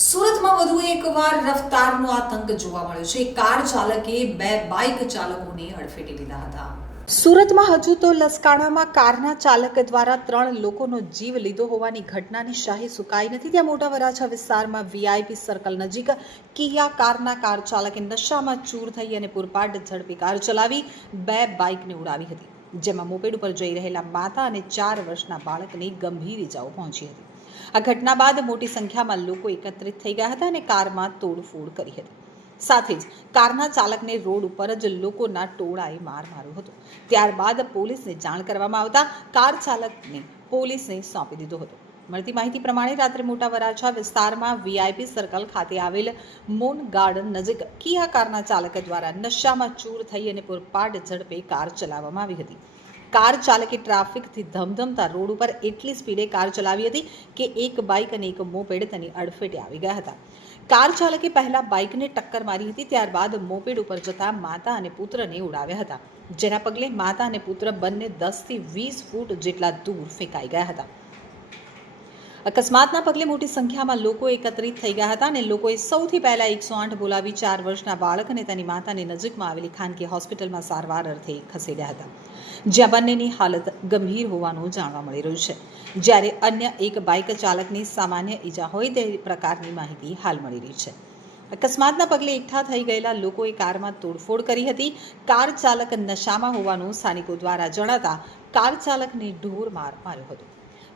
સુરતમાં વધુ એકવાર રફતારનો આતંક જોવા મળ્યો છે. કાર ચાલકે બે બાઇક ચાલકોને અડફેટે લીધા હતા. સુરતમાં હજુ તો લસકાણામાં કારના ચાલક દ્વારા ત્રણ લોકોનો જીવ લીધો હોવાની ઘટનાની શાહી સુકાઈ નથી. ત્યાં મોટા વરાછા વિસ્તારમાં વીઆઈપી સર્કલ નજીક કિયા કારના કાર ચાલકે નશામાં ચૂર થઈ અને પૂરપાટ ઝડપી કાર ચલાવી બે બાઇકને ઉડાવી હતી. જેમાં મોપેડ ઉપર જઈ રહેલા માતા અને ચાર વર્ષના બાળકને ગંભીર ઇજાઓ પહોંચી હતી. આ ઘટના બાદ મોટી સંખ્યામાં લોકો એકત્રિત થઈ ગયા હતા અને કારમાં તોડફોડ કરી હતી. સાથે જ કારના ચાલકને રોડ ઉપર જ લોકોના ટોળાએ માર માર્યો હતો. ત્યારબાદ પોલીસને જાણ કરવામાં આવતા કાર ચાલકને પોલીસને સોંપી દીધો હતો. મળતી માહિતી પ્રમાણે રાત્રે મોટા વરાછા વિસ્તારમાં વીઆઈપી સર્કલ ખાતે આવેલ મોન ગાર્ડન નજીક કિયા કારના ચાલક દ્વારા નશામાં ચૂર થઈ અને પૂરપાટ ઝડપે કાર ચલાવવામાં આવી હતી. કાર ચાલકે ટ્રાફિકથી ધમધમતા રોડ ઉપર એટલી સ્પીડે કાર ચલાવી હતી કે એક બાઇક અને એક મોપેડ તેની અડફેટે આવી ગયા હતા. કાર ચાલકે પહેલા બાઇકને ટક્કર મારી હતી, ત્યારબાદ મોપેડ ઉપર જતા માતા અને પુત્રને ઉડાવ્યા હતા. જેના પગલે માતા અને પુત્ર બંને દસથી વીસ ફૂટ જેટલા દૂર ફેંકાઈ ગયા હતા. અકસ્માતના પગલે મોટી સંખ્યામાં લોકો એકત્રિત થઈ ગયા હતા અને લોકોએ સૌથી પહેલા એકસો આઠ બોલાવી ચાર વર્ષના બાળક અને તેની માતાને નજીકમાં આવેલી ખાનગી હોસ્પિટલમાં સારવાર અર્થે ખસેડ્યા હતા. જ્યાં બંનેની હાલત ગંભીર હોવાનું જાણવા મળી રહ્યું છે. જ્યારે અન્ય એક બાઇક ચાલકની સામાન્ય ઈજા હોય તે પ્રકારની માહિતી હાલ મળી રહી છે. અકસ્માતના પગલે એકઠા થઈ ગયેલા લોકોએ કારમાં તોડફોડ કરી હતી. કાર ચાલક નશામાં હોવાનું સ્થાનિકો દ્વારા જણાતા કાર ચાલકને ઢોર માર માર્યો હતો.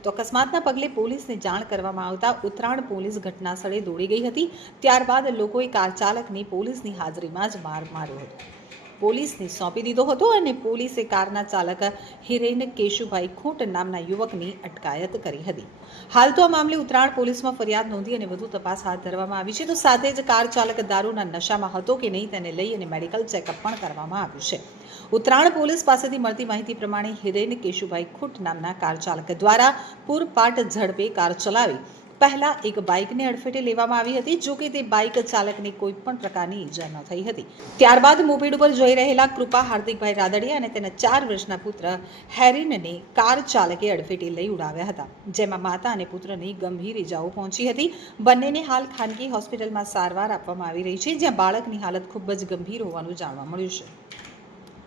તો અકસ્માતના પગલે પોલીસને જાણ કરવામાં આવતા ઉત્તરાયણ પોલીસ ઘટના સ્થળે દોડી ગઈ હતી. ત્યારબાદ લોકોએ કાર ચાલકને પોલીસની હાજરીમાં જ માર માર્યો હતો. પોલીસને સોંપી દીધો હતો અને પોલીસે કારના ચાલક હિરેન કેશુભાઈ ખૂંટ નામના યુવકની અટકાયત કરી હતી. હાલ તો આ મામલે ઉત્તરાયણ પોલીસમાં ફરિયાદ નોંધી અને વધુ તપાસ હાથ ધરવામાં આવી છે. તો સાથે જ કાર ચાલક દારૂના નશામાં હતો કે નહીં તેને લઈ અને મેડિકલ ચેકઅપ પણ કરવામાં આવ્યું છે. ઉત્તરાયણ પોલીસ પાસેથી મળતી માહિતી પ્રમાણે હિરેન કેશુભાઈ ખૂટ નામના કાર ચાલક દ્વારા પૂરપાટ ઝડપે કાર ચલાવી પહેલા એક બાઇકને અડફેટે લેવામાં આવી હતી, જો કે તે બાઇક ચાલકને કોઈ પણ પ્રકારની ઈજા ન થઈ હતી. ત્યારબાદ મોપેડ ઉપર જઈ રહેલા કૃપા હાર્દિકભાઈ રાદડિયા અને તેના ચાર વર્ષના પુત્ર હેરિનને કાર ચાલકે અડફેટે લઈ ઉડાવ્યા હતા, જેમાં માતા અને પુત્રની ગંભીર ઈજાઓ પહોંચી હતી. બંનેને હાલ ખાનગી હોસ્પિટલમાં સારવાર આપવામાં આવી રહી છે, જ્યાં બાળકની હાલત ખૂબ જ ગંભીર હોવાનું જાણવા મળ્યું છે.